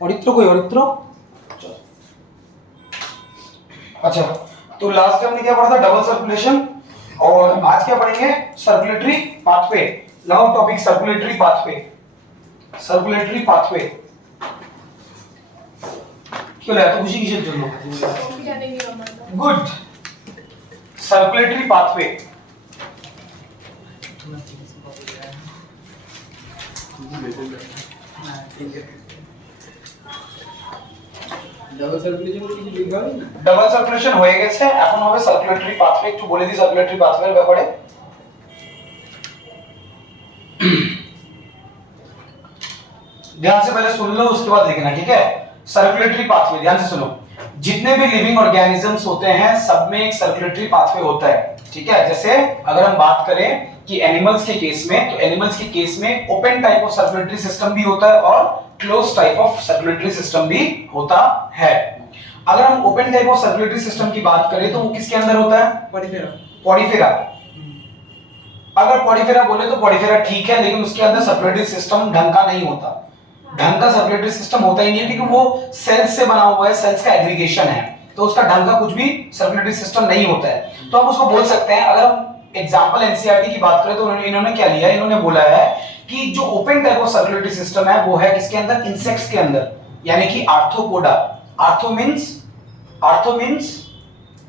औरित्रो कोई औरित्रो। अच्छा, तो लास्ट टाइम हमने क्या पढ़ा था, डबल सर्कुलेशन, और आज क्या पढ़ेंगे, circulatory pathway. Now topic circulatory pathway. Circulatory pathway क्यों लाया, तो खुशी किसे चलो good. Circulatory pathway, double circulation হয়ে গেছে, এখন হবে সার্কুলেটরি পাথওয়ে। একটু বলে দিই সার্কুলেটরি পাথওয়ের ব্যাপারে। ध्यान से पहले सुन लो, उसके बाद लिखना, ठीक है। सर्कुलेटरी पाथवे, ध्यान से सुनो। जितने भी लिविंग ऑर्गेनिजम्स होते हैं सब में एक सर्कुलेटरी पाथवे होता है, ठीक है। जैसे अगर हम बात करें कि एनिमल्स के केस में, तो एनिमल्स के केस में open type of circulatory system भी होता है और close type of circulatory system भी होता है। अगर हम open type of circulatory system की बात करें तो वो किसके अंदर होता है, पॉडीफेरा। पॉडीफेरा, अगर पॉडीफेरा बोले तो पॉडीफेरा ठीक है, लेकिन उसके अंदर सर्कुलेटरी सिस्टम ढंग का नहीं होता। ढंग का सर्कुलेटरी सिस्टम होता ही नहीं है, क्योंकि वो सेल्स से बना हुआ है, सेल्स का एग्रीगेशन है, तो उसका ढंग का कुछ भी सर्कुलेटरी सिस्टम नहीं होता है। तो हम उसको बोल सकते हैं, अगर हम एग्जांपल एनसीईआरटी की बात करें तो इन्होंने क्या लिया, इन्होंने बोला है कि जो open type of circulatory system है वो है किसके अंदर, इंसेक्ट्स के अंदर, यानी कि arthropoda. Ortho means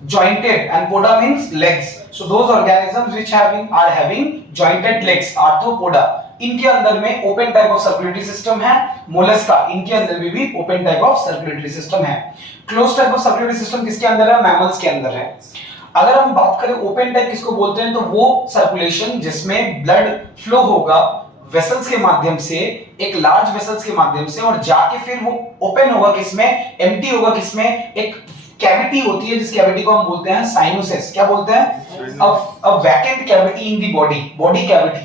jointed and poda means legs, so those organisms which are having jointed legs, arthropoda, इनके अंदर में open type of circulatory system है। मोलस्का, इनके अंदर भी open type of circulatory system है। Close type of circulatory system किसके अंदर है, मैमल्स के अंदर है। अगर हम बात करें ओपन टाइप किसको बोलते हैं, तो वो सर्कुलेशन जिसमें ब्लड फ्लो होगा वेसल्स के माध्यम से, एक लार्ज वेसल्स के माध्यम से, और जाके फिर वो ओपन होगा किसमें, एम्प्टी होगा किसमें, एक कैविटी होती है जिस कैविटी को हम बोलते हैं साइनोसिस। क्या बोलते हैं, a vacant cavity in the body cavity,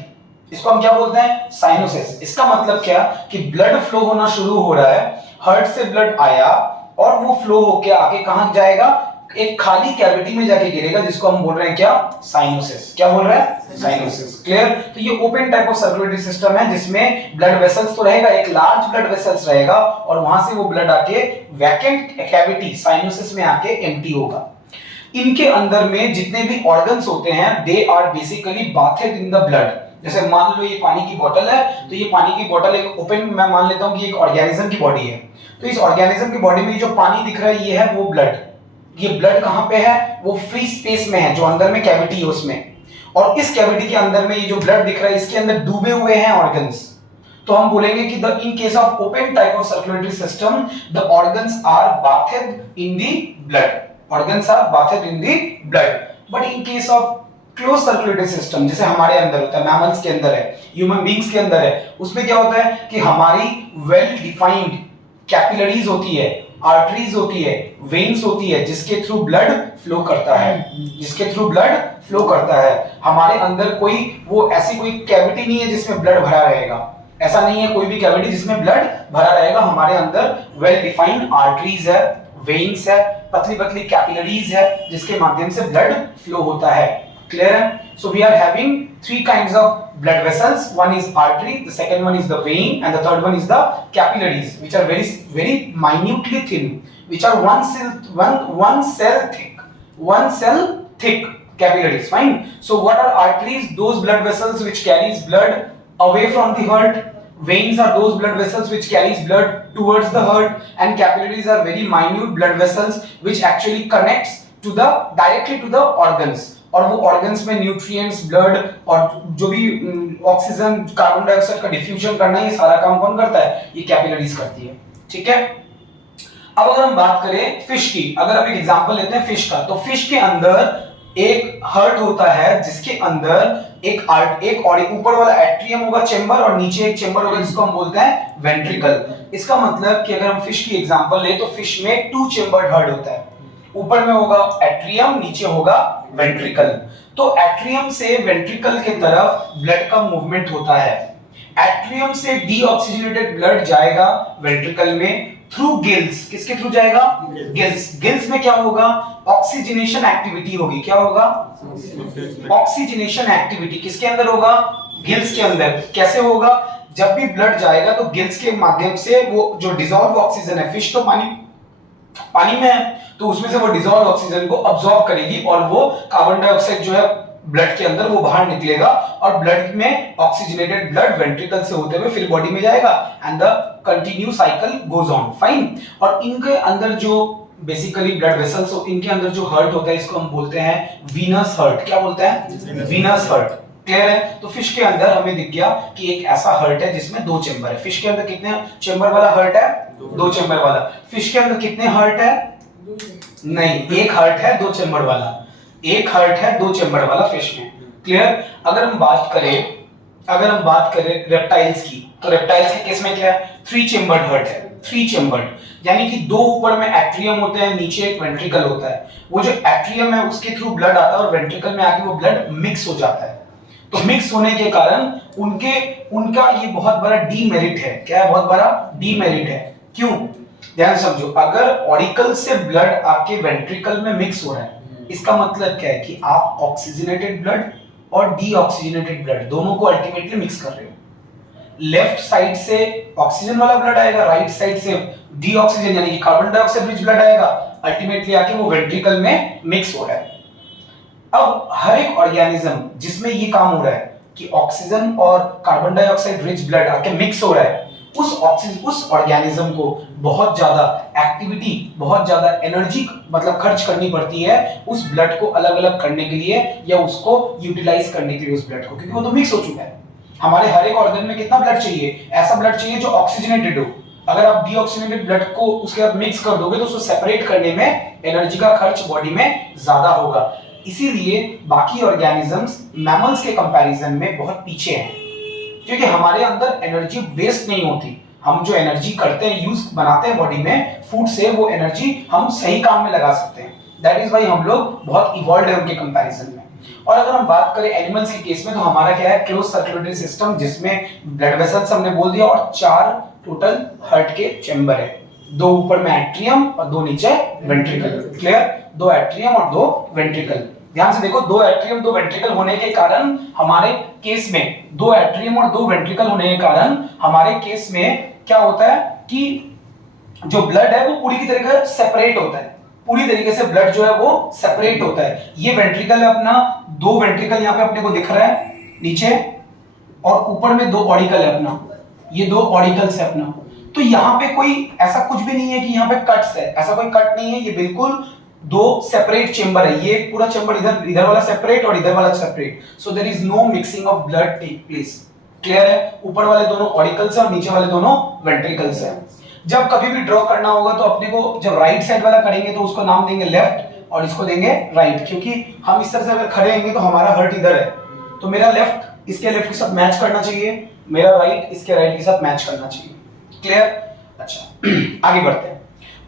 इसको हम क्या बोलते हैं, साइनोसिस। इसका मतलब क्या कि ब्लड फ्लो होना शुरू हो रहा है, हार्ट से ब्लड आया और वो फ्लो होके आके कहां जाएगा, एक खाली कैविटी में जाके गिरेगा, जिसको हम बोल रहे हैं क्या, साइनोसिस। क्या बोल रहे हैं, साइनोसिस। क्लियर। तो ये open type of circulatory system है जिसमें ब्लड वेसल्स तो रहेगा, एक लार्ज ब्लड वेसल्स रहेगा, और वहां से वो ब्लड आके वैकेंट कैविटी साइनोसिस में आके एम्प्टी होगा। इनके अंदर में जितने भी ऑर्गन्स होते हैं they are basically bathed in the blood. जैसे मान लो ये पानी की बोतल है, तो ये पानी की बोतल एक ओपन, मैं मान लेता हूं कि एक ऑर्गेनिज्म की बॉडी है, तो इस ऑर्गेनिज्म की बॉडी में जो पानी दिख रहा है ये है वो ब्लड। ये ब्लड कहां पे है, वो फ्री स्पेस में है, जो अंदर में कैविटी है उसमें, और इस कैविटी के अंदर में ये जो ब्लड दिख रहा है इसके अंदर डूबे हुए हैं ऑर्गन्स। तो हम बोलेंगे कि the in case of open type of circulatory system the organs are bathed in the blood, organs are bathed in the blood, but in case of close circulatory system जैसे हमारे अंदर होता है, मैमल्स के अंदर है, ह्यूमन बीइंग्स के अंदर है, उसमें क्या होता है कि हमारी वेल डिफाइंड कैपिलरीज होती है, आर्टरीज होती है, वेन्स होती है, जिसके थ्रू ब्लड फ्लो करता है, जिसके थ्रू ब्लड फ्लो करता है। हमारे अंदर कोई वो ऐसी कोई कैविटी नहीं है जिसमें ब्लड भरा रहेगा, ऐसा नहीं है कोई भी कैविटी जिसमें ब्लड भरा रहेगा। हमारे अंदर वेल डिफाइंड आर्टरीज है, वेन्स है, पतली पतली कैपिलरीज है, जिसके माध्यम से ब्लड फ्लो होता है। क्लियर है। So we are having three kinds of blood vessels. One is artery, the second one is the vein, and the third one is the capillaries, which are very minutely thin, which are one cell thick capillaries. Fine. So what are arteries? Those blood vessels which carries blood away from the heart. Veins are those blood vessels which carries blood towards the heart, and capillaries are very minute blood vessels which actually connects directly to the organs. और वो organs में nutrients, blood और जो भी oxygen, carbon dioxide का diffusion करना है, ये सारा काम कौन करता है, ये कैपिलरीज करती है। ठीक है। अब अगर हम बात करें फिश की, अगर हम एक एग्जांपल लेते हैं फिश का, तो फिश के अंदर एक हार्ट होता है जिसके अंदर एक ऊपर वाला एट्रियम होगा, चेंबर, और नीचे एक चेंबर होगा जिसको हम बोलते हैं वेंट्रिकल। इसका मतलब कि अगर हम फिश की एग्जांपल ले तो फिश में 2 चेंबर्ड हार्ट होता है, ऊपर में होगा एट्रियम, नीचे होगा वेंट्रिकल। तो एट्रियम से वेंट्रिकल के तरफ ब्लड का मूवमेंट होता है। एट्रियम से डीऑक्सीजनेटेड ब्लड जाएगा वेंट्रिकल में थ्रू गिल्स। किसके थ्रू जाएगा, गिल्स। गिल्स में क्या होगा, ऑक्सीजनेशन एक्टिविटी होगी। क्या होगा, ऑक्सीजनेशन एक्टिविटी किसके अंदर होगा, गिल्स के अंदर। कैसे होगा, जब भी ब्लड जाएगा तो गिल्स के माध्यम से वो जो डिसॉल्व ऑक्सीजन है, फिश तो पानी में है, तो उसमें से वो डिसॉल्व ऑक्सीजन को अब्सॉर्ब करेगी और वो कार्बन डाइऑक्साइड जो है ब्लड के अंदर वो बाहर निकलेगा और ब्लड में ऑक्सीजनेटेड ब्लड वेंट्रिकल से होते हुए फिर बॉडी में जाएगा and the continue cycle goes on, fine. और इनके अंदर जो बेसिकली ब्लड वेसल्स, इनके अंदर जो हार्ट होता है इसको हम बोलते हैं वीनस हार्ट। क्या बोलते हैं? Venous heart. क्लियर है? तो फिश के अंदर हमें दिख गया कि एक ऐसा हार्ट है जिसमें 2 चेंबर है। फिश के अंदर कितने चेंबर वाला हार्ट है? 2 चेंबर वाला। फिश के अंदर कितने हार्ट है? नहीं, एक हार्ट है 2 चेंबर वाला। एक हार्ट है 2 चेंबर वाला फिश में। क्लियर? अगर हम बात करें रेप्टाइल्स की, तो रेप्टाइल्स के केस में क्या है? 3 चेंबर्ड हार्ट है। 3 चेंबर्ड यानी कि 2 ऊपर में एट्रियम होते हैं, नीचे एक वेंट्रिकल होता है। वो जो एट्रियम है उसके थ्रू ब्लड आता है और वेंट्रिकल में आके वो ब्लड मिक्स हो जाता है। तो मिक्स होने के कारण उनका ये बहुत बड़ा डीमेरिट है। क्या है? बहुत बड़ा डीमेरिट है। क्यों? ध्यान समझो, अगर ऑरिकल से ब्लड आपके वेंट्रिकल में मिक्स हो रहा है, इसका मतलब क्या है कि आप ऑक्सीजनेटेड ब्लड और डीऑक्सीजनेटेड ब्लड दोनों को अल्टीमेटली मिक्स कर रहे हो। लेफ्ट साइड से ऑक्सीजन वाला ब्लड आएगा, राइट साइड से डीऑक्सीजन यानी कि कार्बन डाइऑक्साइड रिच ब्लड आएगा, अल्टीमेटली आके वो वेंट्रिकल में मिक्स हो रहा है। अब हर एक ऑर्गेनिज्म जिसमें ये काम हो रहा है कि ऑक्सीजन और कार्बन डाइऑक्साइड रिच ब्लड आके मिक्स हो रहा है, उस ऑर्गेनिज्म को बहुत ज्यादा एक्टिविटी, बहुत ज्यादा एनर्जी मतलब खर्च करनी पड़ती है उस ब्लड को अलग अलग करने के लिए या उसको यूटिलाइज करने के लिए उस ब्लड को, क्योंकि वो तो मिक्स हो चुका है। हमारे हर एक ऑर्गन में कितना ब्लड चाहिए? ऐसा ब्लड चाहिए जो ऑक्सीजनेटेड हो। अगर आप डीऑक्सीजनेटेड ब्लड को उसके साथ मिक्स कर दोगे तो उसको सेपरेट करने में एनर्जी का खर्च बॉडी में ज्यादा होगा। इसीलिए बाकी ऑर्गेनिजम्स मैमल्स के कंपैरिजन में बहुत पीछे हैं, क्योंकि हमारे अंदर एनर्जी वेस्ट नहीं होती। हम जो एनर्जी करते हैं, यूज बनाते हैं बॉडी में फूड से, वो एनर्जी हम सही काम में लगा सकते हैं। दैट इज व्हाई हम लोग बहुत इवॉल्व्ड हैं उनके कंपैरिजन में। और अगर हम बात करें एनिमल्स के केस में, तो हमारा क्या है? क्लोज सर्कुलेटरी सिस्टम, जिसमें ब्लड वेसल्स हमने बोल दिया और 4 टोटल हार्ट के चेंबर है। 2 ऊपर में एट्रियम और 2 नीचे वेंट्रिकल। क्लियर? 2 एट्रियम और 2 वेंट्रिकल। ध्यान से देखो, 2 एट्रियम 2 वेंट्रिकल होने के कारण हमारे केस में 2 एट्रियम और 2 वेंट्रिकल होने के कारण हमारे केस में क्या होता है कि जो ब्लड है वो पूरी की तरीके से सेपरेट होता है। पूरी तरीके से ब्लड जो है वो सेपरेट होता है। ये वेंट्रिकल है अपना, 2 वेंट्रिकल यहाँ पे अपने को दिख रहा है नीचे, और ऊपर में 2 ऑरिकल है अपना, ये 2 ऑरिकल्स है अपना। तो यहाँ पे कोई ऐसा कुछ भी नहीं है कि यहाँ पे कट्स है, ऐसा कोई कट नहीं है। ये बिल्कुल 2 सेपरेट चेंबर है। ये पूरा चेंबर इधर वाला सेपरेट और इधर वाला separate, so there is no mixing of blood take place. Clear है? ऊपर वाले दोनों ऑरिकल्स हैं और नीचे वाले दोनों वेंट्रिकल्स हैं। जब कभी भी ड्रॉ करना होगा तो अपने को जब राइट साइड वाला करेंगे तो उसको नाम देंगे लेफ्ट और इसको देंगे राइट, क्योंकि हम इस तरह से अगर खड़े होंगे तो हमारा हार्ट इधर है, तो मेरा लेफ्ट इसके लेफ्ट के साथ मैच करना चाहिए, मेरा राइट इसके राइट के साथ मैच करना चाहिए। क्लियर? अच्छा, आगे बढ़ते हैं।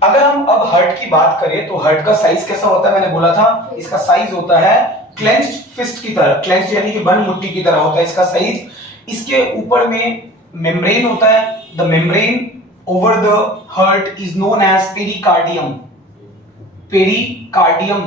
अगर हम अब हार्ट की बात करें तो हार्ट का साइज कैसा होता है? मैंने बोला था इसका साइज होता है क्लेंच्ड फिस्ट की तरह, क्लेंच्ड यानी कि बंद मुट्ठी की तरह होता है इसका साइज। इसके ऊपर में मेम्ब्रेन होता है। The membrane over the heart is known as pericardium. Pericardium,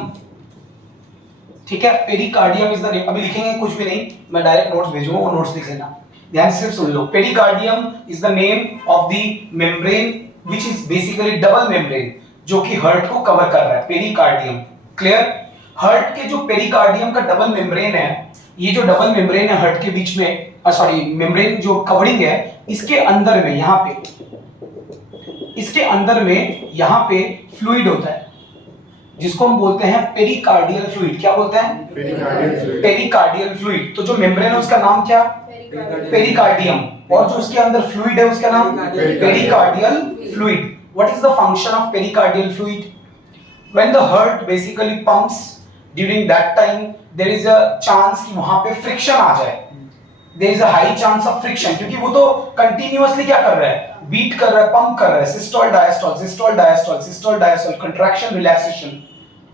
ठीक है? Pericardium is the name. अभी लिखेंगे कुछ भी नहीं, मैं डायरेक्ट नोट्स भेजूंगा, वो नोट्स लिख लेना, ध्यान से सुन लो। Pericardium is the name of the membrane which is basically double membrane, जो कि हार्ट को कवर कर रहा है, पेरिकार्डियम। क्लियर? हार्ट के जो पेरिकार्डियम का डबल मेम्ब्रेन है, ये जो डबल मेम्ब्रेन है हार्ट के बीच में, सॉरी मेम्ब्रेन जो कवरिंग है, इसके अंदर में यहाँ पे, इसके अंदर में यहाँ पे फ्लूइड होता है जिसको हम बोलते हैं पेरिकार्डियल फ्लूइड। क्या बोलते हैं? Pericardial fluid. तो जो मेम्ब्रेन है उसका नाम क्या? पेरिकार्डियम। और जो उसके अंदर फ्लूइड है उसका नाम pericardial fluid. What is the function of pericardial fluid? When the heart basically pumps, during that time there is a chance कि वहां पे फ्रिक्शन आ जाए। There is a high chance of friction, क्योंकि वो तो कंटीन्यूअसली क्या कर रहा है? बीट कर रहा है, पंप कर रहा है, systole diastole, systole diastole, systole diastole, contraction relaxation,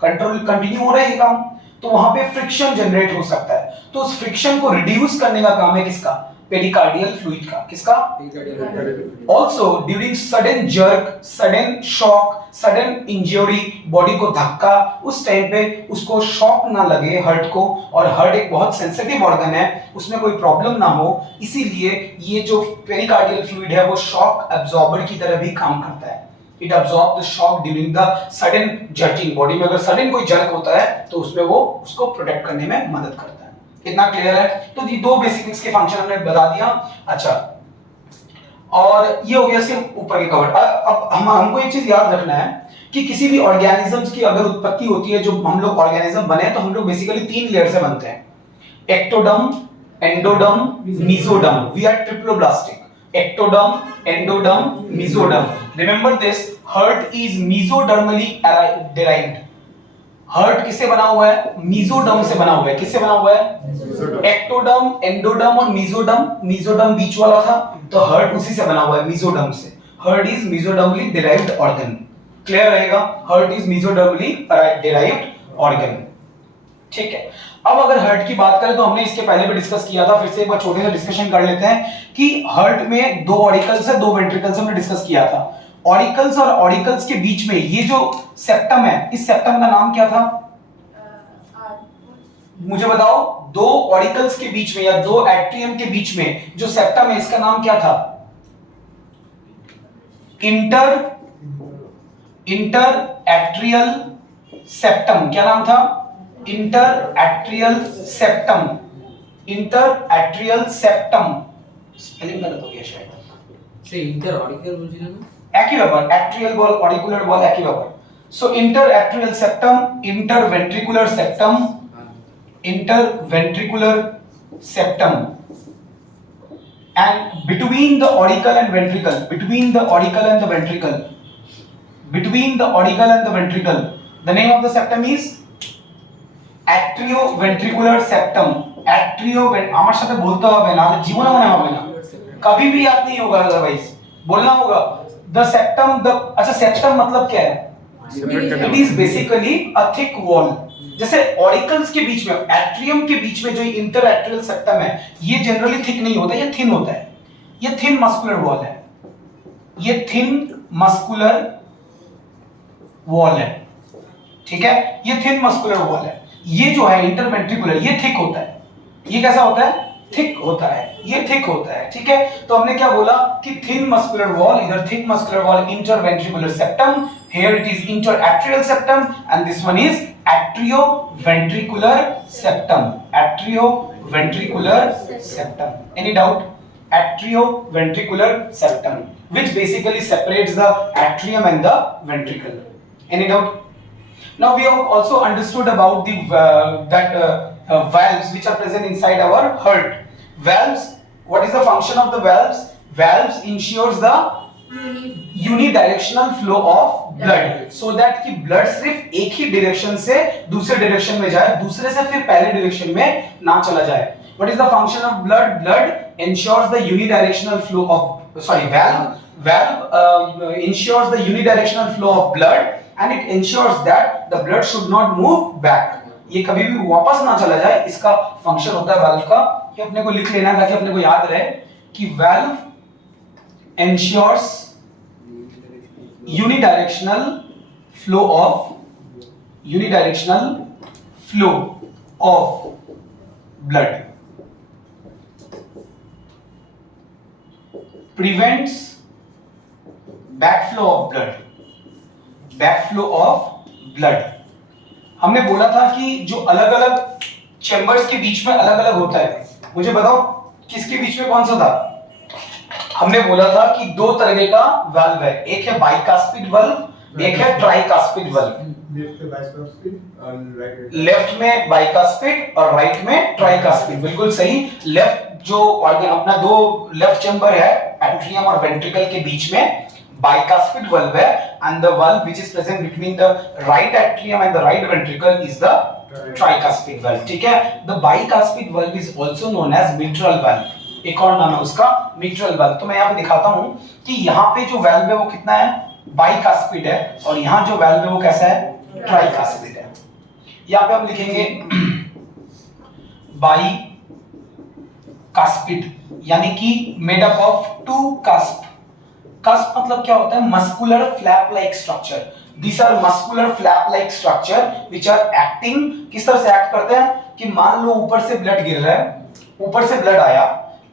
control continue हो रहा है ये काम। तो वहां पे फ्रिक्शन जनरेट हो सकता है। तो उस फ्रिक्शन को रिड्यूस करने का काम है किसका? पेरिकार्डियल फ्लूइड का, किसका? Also during sudden jerk, sudden shock, sudden injury, body को धक्का, उस टाइम पे उसको शॉक ना लगे हर्ट को, और हर्ट एक बहुत सेंसिटिव ऑर्गन है, उसमें कोई प्रॉब्लम ना हो, इसीलिए ये जो पेरिकार्डियल फ्लूइड है वो शॉक एब्जॉर्बर की तरह भी काम करता है। It absorb the shock during the sudden jerking, body में अगर सडन कोई जर्क होता है तो उसमें वो उसको प्रोटेक्ट करने में मदद करता है। कितना क्लियर है? तो ये दो बेसिक इसके फंक्शन हमने बता दिया। अच्छा, और ये हो गया इसके ऊपर के कवर। अब हमको एक चीज याद रखना है कि किसी भी ऑर्गेनिजम्स की अगर उत्पत्ति होती है, जो हम लोग ऑर्गेनिज्म बने तो हम लोग बेसिकली 3 लेयर से बनते हैं, ectoderm, endoderm, mesoderm. We are triploblastic, ectoderm, endoderm, mesoderm. Remember this, heart is mesodermally derived. heart किससे बना हुआ है? mesoderm से बना हुआ है। किससे बना हुआ है? ectoderm, endoderm और mesoderm। mesoderm बीच वाला था, तो heart उसी से बना हुआ है, mesoderm से। heart is mesodermally derived organ. Clear रहेगा? heart is mesodermally derived organ। ठीक है। अब अगर हर्ट की बात करें तो हमने इसके पहले भी डिस्कस किया था, फिर से एक बार छोटे से डिस्कशन कर लेते हैं कि हर्ट में 2 ऑरिकल्स है, 2 वेंट्रिकल्स हमने डिस्कस किया था। ऑरिकल्स और ऑरिकल्स के बीच में ये जो सेप्टम है, इस सेप्टम का नाम क्या था? मुझे बताओ, 2 ऑरिकल्स के बीच में या 2 एट्रियम के बीच में जो सेप्टम है, इसका नाम क्या था? Inter atrial septum. क्या नाम था? Inter atrial septum. Inter atrial septum, spelling गलत हो गया शायद से इंटर ऑरिकल बोलছিলেন না? একই ব্যাপার, एट्रियल বল ऑरिकुलर বল একই ব্যাপার। So inter atrial septum, inter ventricular septum, inter ventricular septum, and between the auricle and ventricle, between the auricle and the ventricle, between the auricle and the ventricle, the name of the septum is atrioventricular septum. আমার সাথে বলতে হবে না, জীবনে মনে হবে না, कभी भी याद नहीं होगा, अदरवाइज बोलना होगा। द सेप्टम, द अच्छा सेप्टम मतलब क्या है? It is basically a thick wall. जैसे ऑरिकल्स के बीच में, एट्रियम के बीच में जो इंटर एट्रियल सेप्टम है, ये जनरली थिक नहीं होता, ये थिन होता है। ये थिन मस्कुलर वॉल है, ये थिन मस्कुलर वॉल है, ठीक है, ये थिन मस्कुलर वॉल है। ये जो है इंटरवेंट्रिकुलर, ये थिक होता है। ये कैसा होता है? थिक होता है, ये थिक होता है, ठीक है। तो हमने क्या बोला कि थिन मस्कुलर वॉल, इधर thick muscular wall, interventricular septum, here it is interatrial septum, and this one is atrioventricular septum. Atrioventricular septum. Any doubt? Atrioventricular septum, which basically separates the atrium and the ventricle. Any doubt? Now we have also understood about the valves which are present inside our heart. Valves, what is the function of the valves? Valves ensures the unidirectional flow of blood, so that कि blood सिर्फ एक ही direction से दूसरे direction में जाए, दूसरे से फिर पहले direction में ना चला जाए। What is the function of blood? Blood ensures the unidirectional flow of valve ensures the unidirectional flow of blood, and it ensures that the blood should not move back. ये कभी भी वापस ना चला जाए, इसका फंक्शन होता है वाल्व का। ये अपने को लिख लेना ताकि अपने को याद रहे कि valve ensures unidirectional flow of blood, prevents backflow of blood, backflow of blood। हमने बोला था कि जो अलग अलग चैम्बर्स के बीच में अलग अलग होता है, मुझे बताओ किसके बीच में कौन सा था? हमने बोला था कि 2 तरह का वाल्व है, एक है बाइकास्पिड वाल्व, एक है ट्राइकास्पिड वाल्व। लेफ्ट में बाइकास्पिड और राइट में ट्राइकास्पिड, बिल्कुल सही। लेफ्ट जो ऑर्गन अपना 2 लेफ्ट चैम्बर है एट्रियम और वेंट्रिकल के बीच में, bicuspid valve है, and the valve which is present between the right atrium and the right ventricle is the tricuspid valve, ठीक है। the bicuspid valve is also known as mitral valve, एक और नाम है उसका mitral valve। तो मैं यहाँ पे दिखाता हूँ कि यहाँ पे जो valve है वो कितना है? bicuspid है, और यहाँ जो valve है वो कैसा है? tricuspid है। यहाँ पे हम लिखेंगे कास्पिड, यानी कि मेड अप ऑफ टू कास्प। कास्प मतलब क्या होता है? Muscular flap like structure. These are muscular flap like structure which are acting, किस तरह से एक्ट करते हैं कि मान लो ऊपर से ब्लड गिर रहा है, ऊपर से ब्लड आया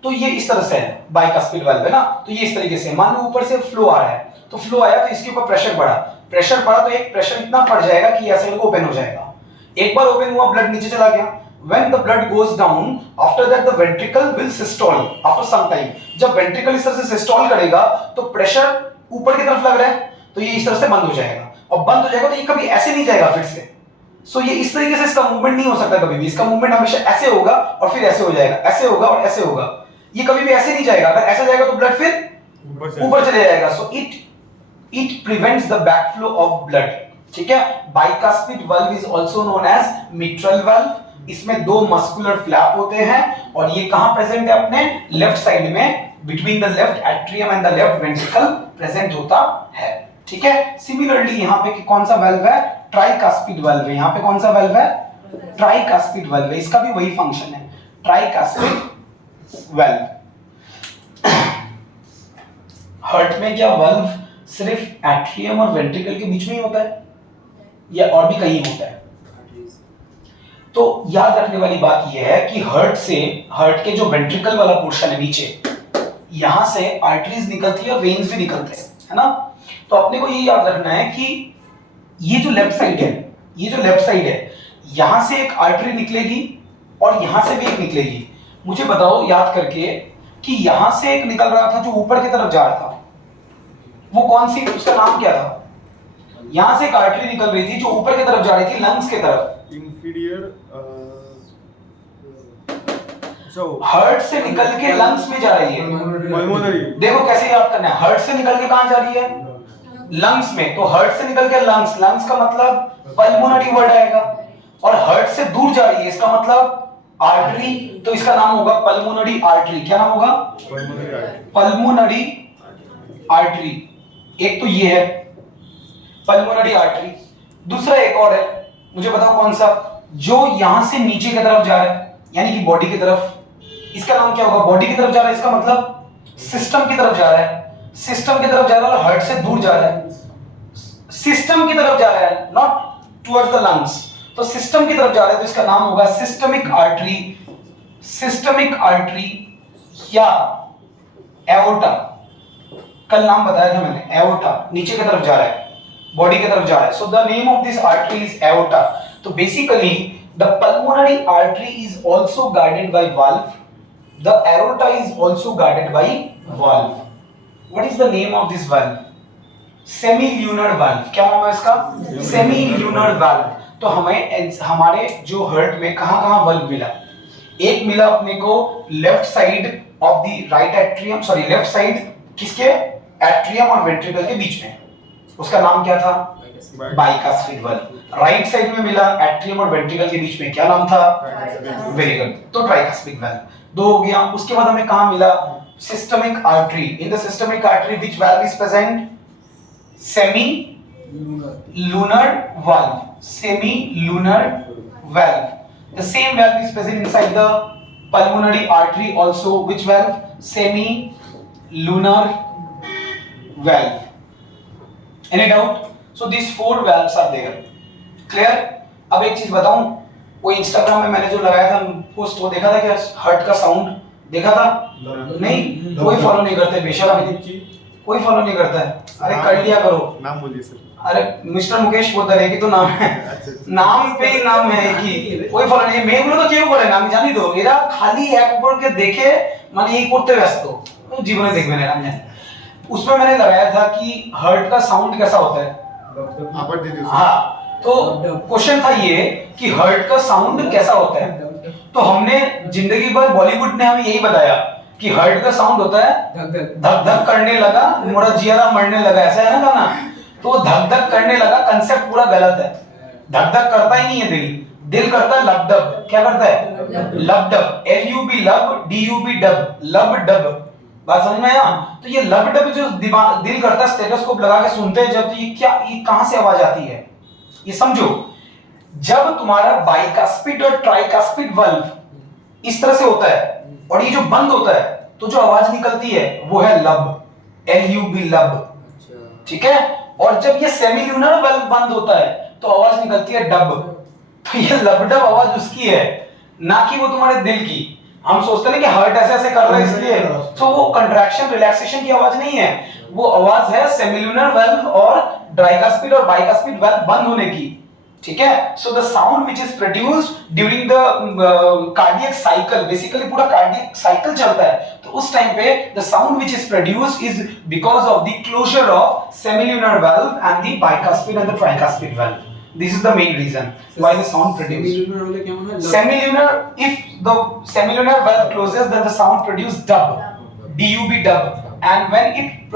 तो ये इस तरह से है, बाइकास्पिड वाल्व है ना, तो ये इस तरीके से, मान लो ऊपर से फ्लो आ रहा है, तो फ्लो आया तो इसके ऊपर प्रेशर बढ़ा, प्रेशर बढ़ा तो एक प्रेशर इतना पड़ जाएगा कि ये साइड को ओपन हो जाएगा। एक बार ओपन हुआ, ब्लड नीचे चला गया। When the blood goes down, after that the ventricle will systole after some time. जब ventricle इस तरह से systole करेगा तो प्रेशर ऊपर की तरफ लग रहा है, तो ये इस तरह से बंद हो जाएगा, और बंद हो जाएगा तो ये कभी ऐसे नहीं जाएगा फिर से। सो ये इस तरीके से इसका मूवमेंट नहीं हो सकता कभी भी, इसका मूवमेंट हमेशा ऐसे होगा और फिर ऐसे हो जाएगा, ऐसे होगा और ऐसे होगा, ये कभी भी ऐसे नहीं जाएगा। अगर ऐसे जाएगा तो ब्लड फिर ऊपर चले जाएगा। So it prevents the backflow of blood, ठीक है। Bicuspid valve is also known as mitral valve. इसमें दो मस्कुलर फ्लैप होते हैं और ये कहां प्रेजेंट है? अपने लेफ्ट साइड में, between the left atrium and the left ventricle present होता है, ठीक है। सिमिलरली यहाँ पे कौन सा वाल्व है? ट्राइकास्पिड वाल्व है। यहाँ पे कौन सा वाल्व है? ट्राइकास्पिड वाल्व है, इसका भी वही फंक्शन है, ट्राइकास्पिड वाल्व। हार्ट में क्या वाल्व सिर्फ एट्रियम और वेंट्रिकल के बीच में ही होता है या और भी कहीं होता है? तो याद रखने वाली बात यह है कि हार्ट के जो वेंट्रिकल वाला पोर्शन है नीचे, यहां से आर्टरीज निकलती है और वेन्स भी निकलते हैं, है ना। तो अपने को ये याद रखना है कि ये जो लेफ्ट साइड है, यहां से एक आर्टरी निकलेगी और यहां से भी एक निकलेगी। मुझे बताओ याद करके कि यहां से एक निकल रहा था जो ऊपर की तरफ जा रहा था, वो कौन सी, उसका नाम क्या था? यहां से एक आर्टरी निकल रही थी जो ऊपर की तरफ जा रही थी, लंग्स की तरफ, हार्ट से निकल के लंग्स में जा रही है। देखो कैसे याद करना है, हार्ट से निकल के कहां जा रही है? लंग्स में। तो हार्ट से निकल के लंग्स, लंग्स का मतलब पल्मोनरी वर्ड आएगा, और हार्ट से दूर जा रही है इसका मतलब आर्टरी, तो इसका नाम होगा पल्मोनरी आर्टरी। क्या नाम होगा? Pulmonary artery. एक तो ये है पल्मोनरी आर्टरी, दूसरा एक और है, मुझे बताओ कौन सा, जो यहां से नीचे की तरफ जा रहा है, यानी कि बॉडी की तरफ, इसका नाम क्या होगा? बॉडी की तरफ जा रहा है, इसका मतलब सिस्टम की तरफ जा रहा है, सिस्टम की तरफ जा रहा है और हार्ट से दूर जा रहा है, सिस्टम की तरफ जा रहा है, नॉट टुवर्ड्स द लंग्स। तो सिस्टम की तरफ जा रहा है तो इसका नाम होगा सिस्टमिक आर्टरी, सिस्टमिक आर्टरी या एओर्टा। कल नाम बताया था मैंने, एओर्टा नीचे की तरफ जा रहा है, बॉडी की तरफ जा रहा है। So the name of this artery is aorta. तो basically the pulmonary artery is also guarded by valve, the aorta is also guarded by valve. What is the name of this valve? Semilunar valve. क्या नाम है इसका? Semilunar valve. तो हमारे जो heart में कहां-कहां valve मिला? एक मिला अपने को left side of the right atrium, sorry left side किसके? एट्रियम और वेंट्रिकल के बीच में, उसका नाम क्या था? Bicuspid valve. राइट साइड में मिला एट्रियम और वेंट्रिकल के बीच में, क्या नाम था? वेरी गुड, तो ट्राइकास्पिड वाल्व। दो हो गया। उसके बाद हमें कहां मिला? Systemic artery. In the systemic artery which valve is present? Semi lunar valve, semi lunar valve. The same valve is present inside the pulmonary artery also, which valve? Semi lunar valve. Any doubt? So these four valves are there. Clear? अब एक चीज बताऊं, वो Instagram में मैंने जो लगाया था पोस्ट, वो देखा था क्या? हार्ट का साउंड देखा था? नहीं, कोई फॉलो नहीं करते, बेशरम कोई फॉलो नहीं करता है। अरे कर लिया करो। नाम बोलिए सर। अरे मिस्टर मुकेश बोलता रहे कि तो नाम है, नाम पे ही नाम है कि कोई फॉलो नहीं। मैं बोलो तो क्यों करे नाम जानी दो, এরা খালি এক উপর के देखे মানে এই করতে ব্যস্ত, तो জীবনে দেখবে না নাম। उसमें मैंने लगाया था कि हार्ट का साउंड कैसा होता है। हाँ, तो क्वेश्चन था ये कि हार्ट का साउंड कैसा होता है। तो हमने जिंदगी भर बॉलीवुड ने हमें यही बताया कि हार्ट का साउंड होता है धक धक करने लगा मोरा जियारा मरने लगा, ऐसा है ना गाना। तो धक धक करने लगा, कंसेप्ट पूरा गलत है। धक धक करता ही नहीं है दिल, दिल करता है लब डब। क्या करता है? लब डब, LUB लब, DUB डब, लब डब। बात समझ में आया? तो ये लब डब जो दिल करता है, स्टेथोस्कोप लगा के सुनते हैं जब, तो ये क्या, ये कहां से आवाज आती है ये समझो। जब तुम्हारा बाइकास्पिड और ट्राइकास्पिड वाल्व इस तरह से होता है, और ये जो बंद होता है तो जो आवाज निकलती है वो है लब, LUB लब, अच्छा ठीक है। और जब ये सेमिल्यूनर वेल्व बंद होता है तो आवाज निकलती है डब। तो ये लब डब आवाज उसकी है, ना कि वो तुम्हारे दिल की। हम सोचते हैं कि हार्ट ऐसे ऐसे कर रहा है इसलिए, तो वो कंट्रैक्शन रिलैक्सेशन की आवाज नहीं है, वो आवाज है सेमिल्यूनर वेल्व और ट्राइकास्पिड और बाइकास्पिड वेल्व बंद होने की, ठीक है। So the sound which is produced during the cardiac cycle, basically पूरा कार्डियक साइकिल चलता है, तो उस टाइम पे the sound which is produced is because of the closure of semilunar valve and the bicuspid and the tricuspid valve. This is the main reason why the sound produced. Semilunar वाले क्या माना? Semilunar, if the semilunar valve closes, then the sound produced dub, DUB dub, and when it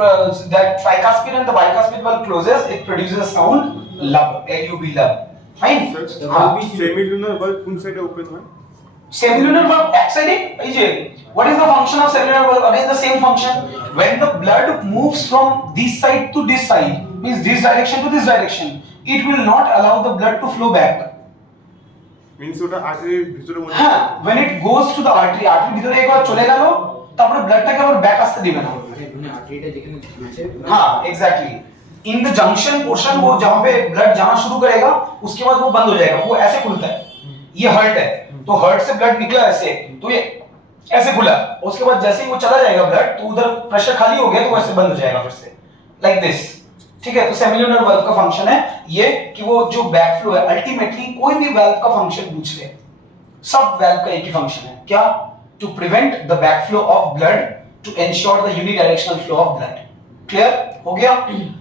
that tricuspid and the bicuspid valve closes, it produces a sound lub, LUB lub. Fine. हाँ. Semilunar world कौन side open है? Semilunar valve excited. What is the function of semilunar valve? Again the same function. When the blood moves from this side to this side, means this direction to this direction, it will not allow the blood to flow back. Means ওটা আর্টারির ভিতরে মধ্যে হ্যাঁ, when it goes to the artery, artery ভিতরে একবার চলে গেল, তারপরে ব্লাডটাকে আবার ব্যাক আসতে দিবে না। মানে আর্টারিটা যেখানে আছে हाँ, exactly. In the junction portion वो जहाँ पे ब्लड जाना शुरू करेगा, उसके बाद वो बंद हो जाएगा, वो ऐसे खुलता है। ये हर्ट है, तो हर्ट से ब्लड निकला ऐसे, तो ये ऐसे खुला, उसके बाद जैसे ही वो चला जाएगा ब्लड, तो उधर प्रेशर खाली हो गया, तो वैसे बंद हो जाएगा फिर से, लाइक दिस, ठीक है। तो सेमिल्यूनर वाल्व का फंक्शन है ये कि वो जो बैक फ्लो है, अल्टीमेटली कोई भी वाल्व का फंक्शन पूछ ले, सब वाल्व का एक ही फंक्शन है, क्या? To prevent the back flow of blood, to ensure the unidirectional flow of blood. Clear हो गया?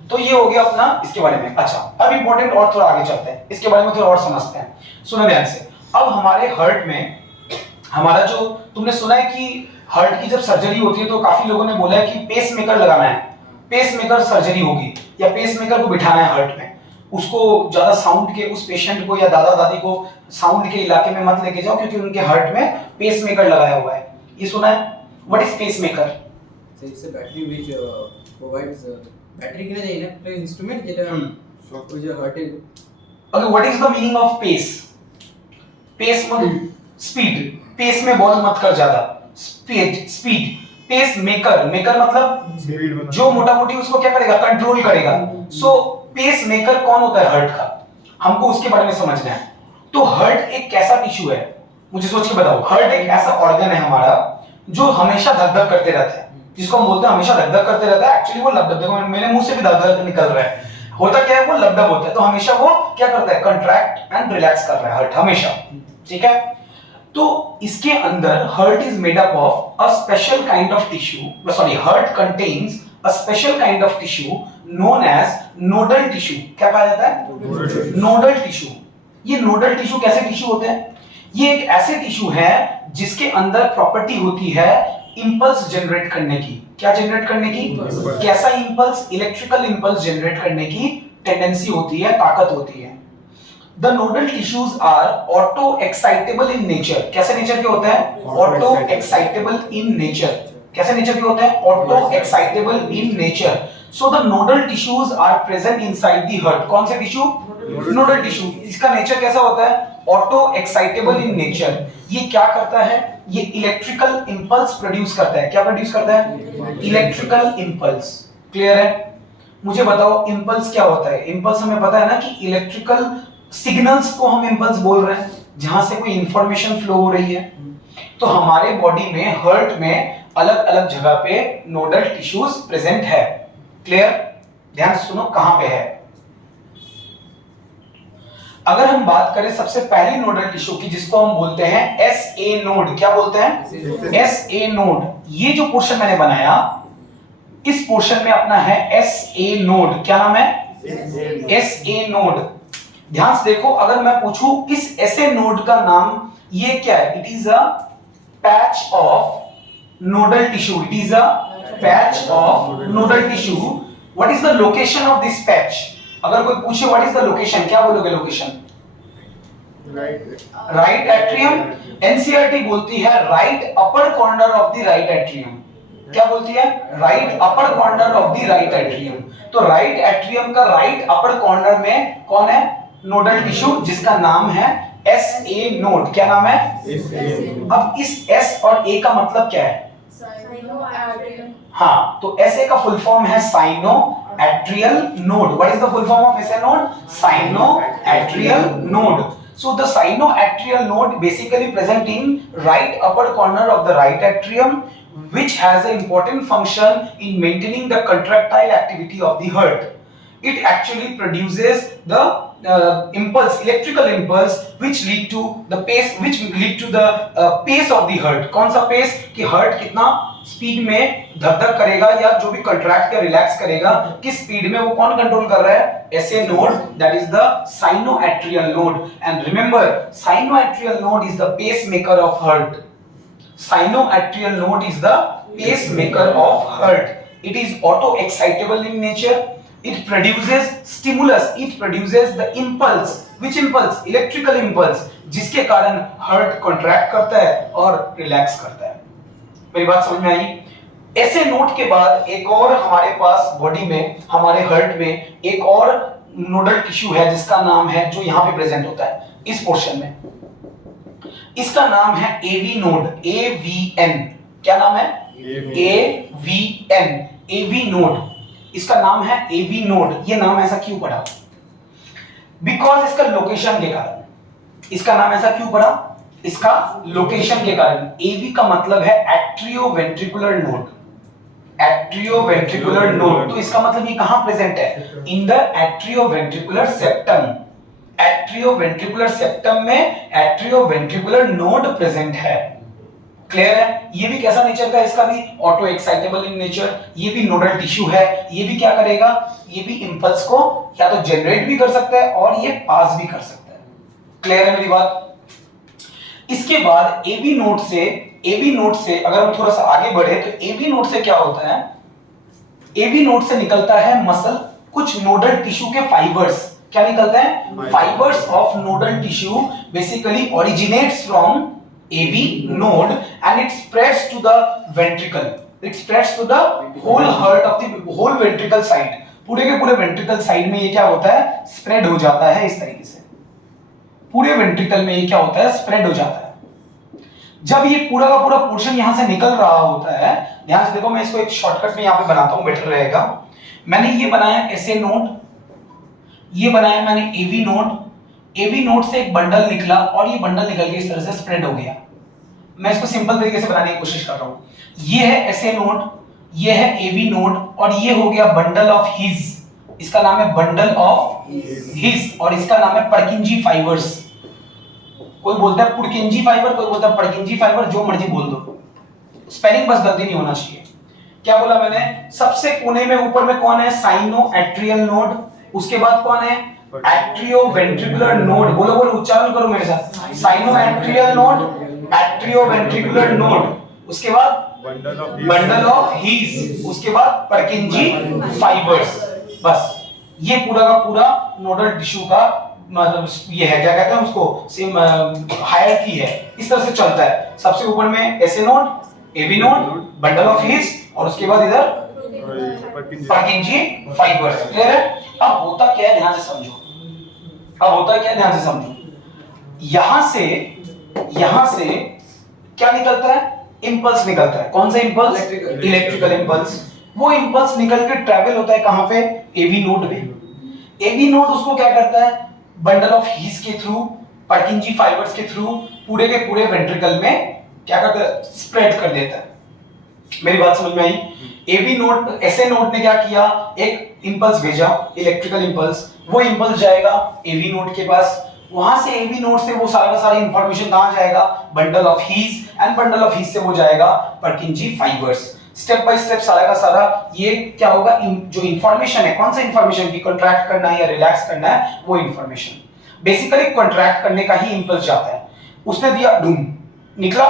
तो ये हो गया अपना इसके बारे में। अच्छा, अब इंपॉर्टेंट और थोड़ा आगे चलते हैं, इसके बारे में थोड़ा और समझते हैं, सुनो ध्यान से। अब हमारे हर्ट में हमारा जो, तुमने सुना है कि हर्ट की जब सर्जरी होती है तो काफी लोगों ने बोला है कि पेसमेकर लगाना है, पेसमेकर सर्जरी होगी या पेसमेकर को बिठाना है हर्ट में, उसको ज्यादा साउंड के, उस पेशेंट को या दादा दादी को साउंड के इलाके में मत लेके जाओ, क्योंकि उनके हर्ट में पेसमेकर लगाया हुआ है। ये सुना है? What is pacemaker? it's a battery which provides battery কিনা যায় না একটা ইনস্ট্রুমেন্ট যেটা ওই যে হার্টের okay, what is the meaning of pace? Pace मतलब स्पीड, पेस में बॉल मत कर ज्यादा, speed, speed. Pacemaker, maker मतलब जो मोटा मोटी उसको क्या करेगा, कंट्रोल करेगा। सो पेस मेकर कौन होता है हर्ट का, हमको उसके बारे में समझना है। तो हर्ट एक कैसा टिश्यू है, मुझे सोच के बताओ। हर्ट एक ऐसा ऑर्गन है हमारा जो हमेशा धक धक करते रहता है, जिसको हम बोलते हैं हमेशा धक धक करते रहता है। एक्चुअली वो लबडब, देखो मेरे मुंह से भी धक धक निकल रहा है, होता क्या है, वो लबडब होता है। तो हमेशा वो क्या करता है, कंट्रैक्ट एंड रिलैक्स कर रहा है हर्ट हमेशा, ठीक है। तो इसके अंदर heart is made up of a special kind of tissue, sorry, heart contains a special kind of tissue known as nodal tissue. क्या कहा जाता है? Nodal tissue. ये नोडल टिश्यू कैसे टिश्यू होते हैं? ये एक ऐसे टिश्यू है जिसके अंदर प्रॉपर्टी होती है इंपल्स जनरेट करने की। क्या जनरेट करने की? कैसा इंपल्स? इलेक्ट्रिकल इंपल्स जनरेट करने की टेंडेंसी होती है, ताकत होती है। The nodal tissues are auto excitable in nature। कैसे नेचर के होते हैं? Auto excitable in nature। कैसे नेचर के होते हैं? Auto excitable in nature। So the nodal tissues are present inside the heart। कौन से टिश्यू? Nodal tissue. इसका नेचर कैसा होता है? Auto excitable in nature। ये क्या करता है? ये इलेक्ट्रिकल इंपल्स प्रोड्यूस करता है। क्या प्रोड्यूस करता है? Electrical impulse. क्लियर है? मुझे बताओ इंपल्स क्या होता है? इंपल्स हमें पता है ना कि इलेक्ट्रिकल सिग्नल्स को हम इंपल्स बोल रहे हैं, जहां से कोई इंफॉर्मेशन फ्लो हो रही है। तो हमारे बॉडी में, हर्ट में अलग अलग जगह पे नोडल टिश्यूज प्रेजेंट है। क्लियर? ध्यान से सुनो कहां पे है। अगर हम बात करें सबसे पहली नोडल टिश्यू की, जिसको हम बोलते हैं SA नोड। क्या बोलते हैं? SA node. ये जो पोर्शन मैंने बनाया, इस पोर्शन में अपना है SA नोड। क्या नाम है? SA node. ध्यान से देखो, अगर मैं पूछूं इस SA नोड का नाम ये क्या है? It is a patch of nodal tissue. It is a patch of nodal tissue. What is the location of this patch? अगर कोई पूछे व्हाट इज द लोकेशन, क्या बोलोगे लोकेशन? Right atrium. एनसीईआरटी बोलती है right upper corner of the right atrium. क्या बोलती है? Right upper corner of the right atrium. तो राइट एट्रियम का राइट अपर कॉर्नर में कौन है? नोडल टिश्यू, जिसका नाम है एस ए नोड, क्या नाम है? अब इस एस और ए का मतलब क्या है? हाँ, तो एस ए का फुल फॉर्म है cyano atrial node. What is the full form of S A node? Cyano atrial node. So the sinoatrial node basically present in right upper corner of the right atrium, which has an important function in maintaining the contractile activity of the heart. It actually produces the impulse, electrical impulse, which lead to the pace of the heart. कौन सा pace? कि heart कितना speed में धक-धक करेगा या जो भी contract या रिलैक्स करेगा, किस स्पीड में, वो कौन कंट्रोल कर रहा है? SA node, that is the sinoatrial node. And remember, sinoatrial node is the pacemaker of heart. Sinoatrial node is the pacemaker of heart. It is auto-excitable in nature. It produces stimulus. It produces the impulse. Which impulse? Electrical impulse, जिसके कारण heart contract करता है और relax करता है। मेरी बात समझ में आई? ऐसे नोड के बाद एक और हमारे पास बॉडी में, हमारे हार्ट में एक और नोडल टिश्यू है जिसका नाम है, जो यहाँ पे प्रेजेंट होता है इस पोर्शन में, इसका नाम है एवी नोड, AVN। क्या नाम है? AVN, AV node. इसका नाम है एवी नोड। ये नाम ऐसा क्यों पड़ा? बिकॉज इसका लोकेशन के कारण। इसका नाम ऐसा क्यों पड़ा? इसका लोकेशन के कारण। एवी का मतलब है एट्रियोवेंट्रिकुलर नोड, एट्रियोवेंट्रिकुलर नोड। तो इसका मतलब ये कहां प्रेजेंट है? In the atrioventricular septum. Atrioventricular septum में एट्रियोवेंट्रिकुलर नोड प्रेजेंट है। क्लियर है? ये भी कैसा नेचर का है? इसका भी ऑटो एक्साइटेबल इन नेचर। ये भी नोडल टिश्यू है। ये भी क्या करेगा? ये भी इंपल्स को या तो जनरेट भी कर सकता है और ये पास भी कर सकता है। क्लियर है मेरी बात? इसके बाद एवी नोड से अगर हम थोड़ा सा आगे बढ़े तो एवी नोड से क्या होता है? एवी नोड से निकलता है मसल, कुछ नोडल टिश्यू के फाइबर्स। क्या निकलता है? Fibres of nodal tissue basically originates from AV node and it spreads to the ventricle. It spreads to the whole heart of the whole ventricle side. पूरे के पूरे ventricle side में ये क्या होता है? स्प्रेड हो जाता है इस तरीके से। पूरे ventricle में ये क्या होता है? स्प्रेड हो जाता है। जब ये पूरा का पूरा पोर्शन यहां से निकल रहा होता है, ध्यान से देखो, मैं इसको एक शॉर्टकट में यहां पे बनाता हूं, बेटर रहेगा। मैंने ये बनाया SA नोड, ये बनाया मैंने AV नोड। एवी नोड से एक बंडल निकला और ये बंडल निकल के इस तरह से स्प्रेड हो गया। मैं इसको सिंपल तरीके से बनाने की कोशिश कर रहा हूं। ये है SA नोड, ये है AV नोड और ये हो गया बंडल ऑफ हिज। इसका नाम है बंडल ऑफ हिज और इसका नाम है पर्किंजी फाइबर्स। कोई बोलता है पुडकिंजी फाइबर, कोई बोलता है पर्किंजी फाइबर, जो मर्जी बोल दो, स्पेलिंग बस गलती नहीं होना चाहिए। क्या बोला मैंने? सबसे कोने में ऊपर में कौन है? Cyano atrial node. उसके बाद कौन है? Atrioventricular node. बोलो बोलो, उच्चारण करो मेरे साथ। Cyano atrial node, atrioventricular node. उसके बाद बंडल ऑफ हीज। उसके बाद पर्किंजी फाइबर्स। बस ये पूरा का पूरा नोडल टिश्यू का मतलब ये है, क्या कहते हैं उसको, सेम हायरार्की है, इस तरह से चलता है। सबसे ऊपर में SA node, AV node, bundle of His और उसके बाद इधर पर्किंजी फाइबर्स। क्लियर है? अब होता क्या है, ध्यान से समझो। अब होता क्या है, ध्यान से समझो। यहां से क्या निकलता है? इंपल्स निकलता है। कौन सा इंपल्स? Electrical impulse. वो इंपल्स निकल के ट्रैवल होता है कहां पे? एवी नोड में। एवी नोड उसको क्या करता है? बंडल ऑफ हीज के थ्रू, पर्किंजी फाइबर्स के थ्रू पूरे के पूरे वेंट्रिकल में क्या करता है? स्प्रेड कर देता है। मेरी बात समझ में आई? एवी नोड, SA नोड ने क्या किया? एक इंपल्स भेजा, इलेक्ट्रिकल इंपल्स। वो इंपल्स जाएगा एवी नोड के पास। वहां से एवी नोड से वो सारा का सारा इंफॉर्मेशन कहां जाएगा? Bundle of His, and bundle of His से वो जाएगा Purkinje fibres. Step by step सारा का सारा ये क्या होगा? जो इंफॉर्मेशन है, कौन सा इंफॉर्मेशन की कंट्रैक्ट करना है या रिलैक्स करना है, वो इंफॉर्मेशन बेसिकली कंट्रैक्ट करने का ही इंपल्स जाता है। उसने दिया डूम, निकला,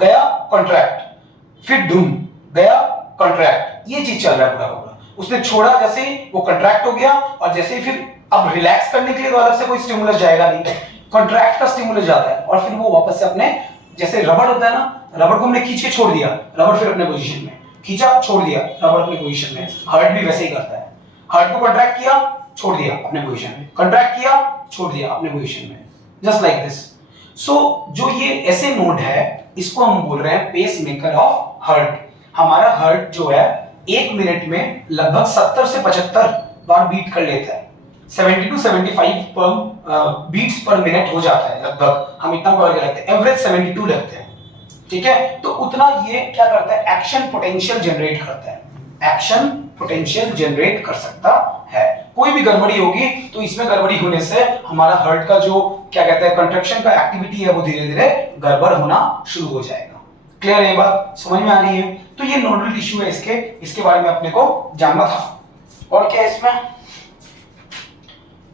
गया कंट्रैक्ट, फिर डूम, गया कंट्रैक्ट। ये चीज चल रहा है पूरा पूरा। उसने छोड़ा, जैसे वो कंट्रैक्ट हो गया और जैसे ही फिर अब रिलैक्स करने के लिए तो अलग से कोई स्टिमुलस जाएगा नहीं, कंट्रैक्ट का स्टिमुलस जाता है और फिर वो वापस से अपने, जैसे रबड़ होता है ना, रबड़ को हमने खींच के छोड़ दिया, रबड़ फिर अपने पोजीशन में, खींचा छोड़ दिया, रबड़ अपने पोजीशन में। हार्ट भी वैसे ही करता है। हार्ट को कंट्रैक्ट किया, छोड़ दिया अपने पोजीशन में, कंट्रैक्ट किया, छोड़ दिया अपने पोजीशन में। Just like this. सो जो ये ऐसे नोड है इसको हम बोल रहे हैं पेस मेकर ऑफ हार्ट। हमारा हार्ट जो है 1 मिनट में लगभग 70 से 75 बार बीट कर लेता है। 70 to 75 पर बीट्स पर मिनट हो जाता है लगभग, हम इतना करके लगते हैं, एवरेज 72 लगते हैं, ठीक है। तो उतना ये क्या करता है, एक्शन पोटेंशियल जनरेट करता है, एक्शन पोटेंशियल जनरेट कर सकता है। कोई भी गड़बड़ी होगी तो इसमें गड़बड़ी होने से हमारा हार्ट का जो क्या कहते हैं कंट्रैक्शन का एक्टिविटी है वो धीरे धीरे गड़बड़ होना शुरू हो जाएगा। क्लियर है, ये बात समझ में आ रही है? तो ये नोडल टिश्यू है, इसके बारे में अपने को जानना था। और क्या है इसमें,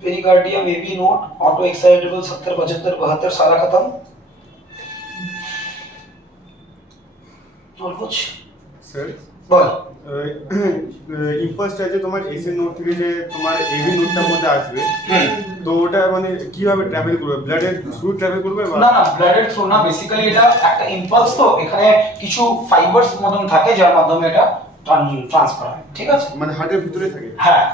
pericardium AV node, auto excitable 70 75 72 सारा खत्म। और कुछ স্যার বল। ইম্পালসটা যে তোমার এসএ নোড থেকে যে তোমার এবি নোডটার মধ্যে আসবে, তো ওটা মানে কিভাবে ট্রাভেল করবে, ব্লাডের থ্রু ট্রাভেল করবে না না, ব্লাডের থ্রু না, বেসিক্যালি এটা একটা ইম্পালস, তো এখানে কিছু ফাইবারস মতন থাকে যার মাধ্যমে এটা ট্রান্সফার হয়, ঠিক আছে? মানে হার্টের ভিতরে থাকে। হ্যাঁ।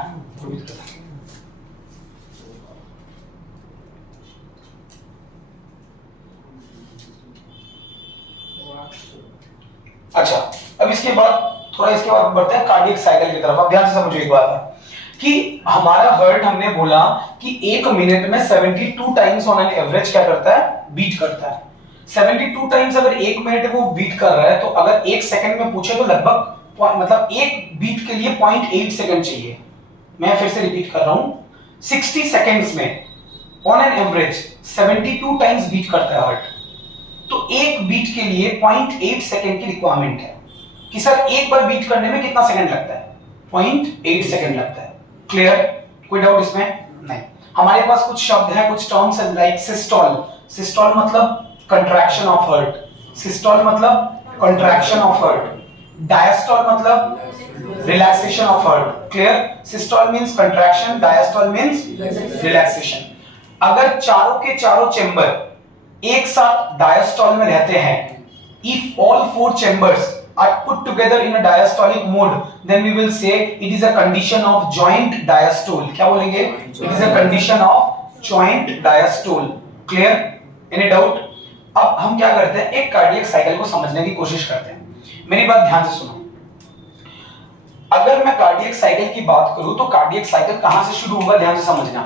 अच्छा, अब इसके बाद बढ़ते हैं कार्डियक साइकिल की तरफ। अब ध्यान से समझो एक बात कि हमारा हार्ट, हमने बोला कि 1 मिनट में 72 टाइम्स ऑन एन एवरेज क्या करता है, बीट करता है। 72 टाइम्स अगर 1 मिनट में वो बीट कर रहा है, तो अगर 1 सेकंड में पूछे तो लगभग मतलब एक बीट के लिए 0.8 सेकंड चाहिए। मैं फिर से रिपीट कर रहा हूं, 60 सेकंड्स में on an average 72 times beat करता है हार्ट। तो एक बीट के लिए 0.8 सेकंड की रिक्वायरमेंट है कि सर एक बार बीट करने में कितना सेकंड लगता है, 0.8 सेकंड लगता है। क्लियर, कोई डाउट इसमें? नहीं। हमारे पास कुछ शब्द हैं, कुछ टर्म्स हैं, लाइक सिस्टोल। सिस्टोल मतलब कंट्रैक्शन ऑफ हार्ट, सिस्टोल मतलब कंट्रैक्शन ऑफ हार्ट, डायस्टोल मतलब relaxation of heart. Clear, systole means contraction, diastole means relaxation. अगर चारों के चारों चेंबर एक साथ डायस्टोल में रहते हैं, if all 4 chambers are put together in a diastolic mode, then we will say it is a condition of joint diastole। क्या बोलेंगे? It is a condition of joint diastole। Clear? Any doubt? अब हम क्या करते हैं, एक cardiac cycle को समझने की कोशिश करते हैं। मेरी बात ध्यान से सुनो। अगर मैं कार्डियक साइकिल की बात करूं तो कार्डियक साइकिल कहां से शुरू होगा, ध्यान से समझना।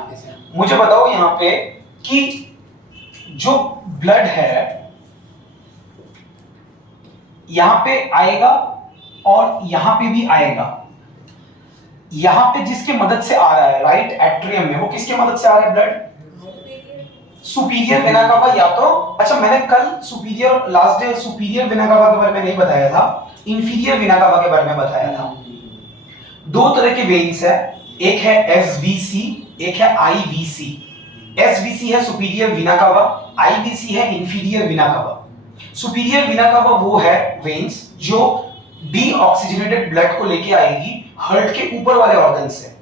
मुझे बताओ यहाँ पे कि जो ब्लड है यहां पे आएगा और यहां पे भी आएगा। यहां पे जिसके मदद से आ रहा है राइट एट्रियम में, वो किसके मदद से आ रहा है ब्लड? Superior vena cava. या तो अच्छा, मैंने कल superior last day superior vena cava के बारे में नहीं बताया था, इंफीरियर वेना कावा के बारे में बताया था। 2 तरह के वेन्स है, एक है एसवीसी, एक है आईवीसी। एसवीसी है सुपीरियर वेना कावा, आईवीसी है inferior vena cava. Superior vena cava वो है वेन्स जो डीऑक्सीजनेटेड ब्लड को लेके आएगी हार्ट के ऊपर वाले ऑर्गन से,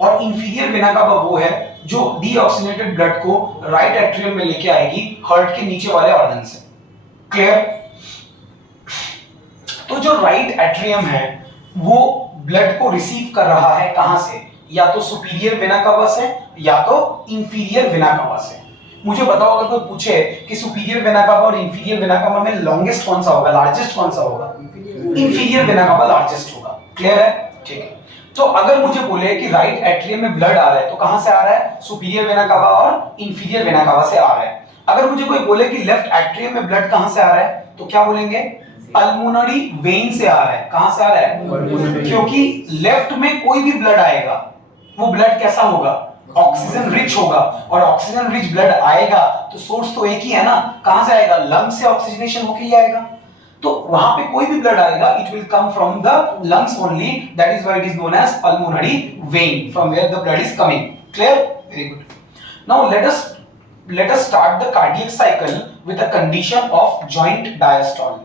और इंफीरियर वेना कावा वो है जो डीऑक्सीजनेटेड ब्लड को राइट एट्रियम में लेके आएगी हार्ट के नीचे वाले ऑर्गन से। क्लियर? तो जो राइट एट्रियम है वो ब्लड को रिसीव कर रहा है कहां से, या तो सुपीरियर वेना कावा से या तो इंफीरियर वेना कावा से। मुझे बताओ, अगर कोई पूछे कि सुपीरियर वेना कावा और इंफीरियर वेना कावा में लॉन्गेस्ट कौन सा होगा, लार्जेस्ट कौन सा होगा? इंफीरियर वेना कावा लार्जेस्ट होगा। क्लियर है? ठीक है। तो अगर मुझे बोले कि राइट एट्रियम में ब्लड आ रहा है तो कहां से आ रहा है, सुपीरियर वेना कावा और इंफीरियर वेना कावा से आ रहा है। अगर मुझे कोई बोले कि लेफ्ट एट्रियम में ब्लड कहां से आ रहा है तो क्या बोलेंगे, पल्मोनरी वेन से आ रहा है। कहां से आ रहा है? क्योंकि लेफ्ट में कोई भी ब्लड आएगा वो ब्लड कैसा होगा, ऑक्सीजन रिच होगा, और ऑक्सीजन रिच ब्लड आएगा तो सोर्स तो एक ही है ना, कहां से आएगा, लंग से ऑक्सीजनेशन होके ही आएगा। तो वहां पे कोई भी ब्लड आएगा it will come from the lungs only, that is why it is known as pulmonary vein, from where the blood is coming. Clear? Very good. Now let us start the cardiac cycle with a condition of joint diastole.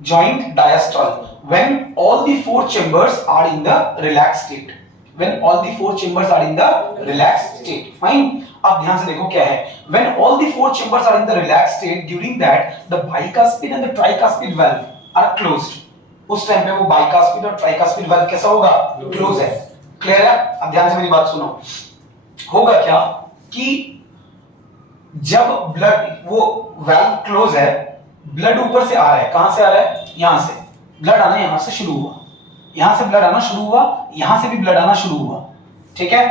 Joint diastole, when all the 4 chambers are in the relaxed state, when all the 4 chambers are in the relaxed state. Fine. अब ध्यान से देखो क्या है, when all the 4 chambers are in the relaxed state, during that the bicuspid and the tricuspid valve are closed. उस time पे वो bicuspid और tricuspid valve कैसा होगा, क्लोज है। क्लियर है? अब ध्यान से मेरी बात सुनो। होगा क्या कि जब ब्लड वो वाल्व क्लोज है, ब्लड ऊपर से आ रहा है, कहां से आ रहा है, यहां से ब्लड आना यहां से शुरू हुआ, यहां से ब्लड आना शुरू हुआ, यहां से भी ब्लड आना शुरू हुआ, ठीक है।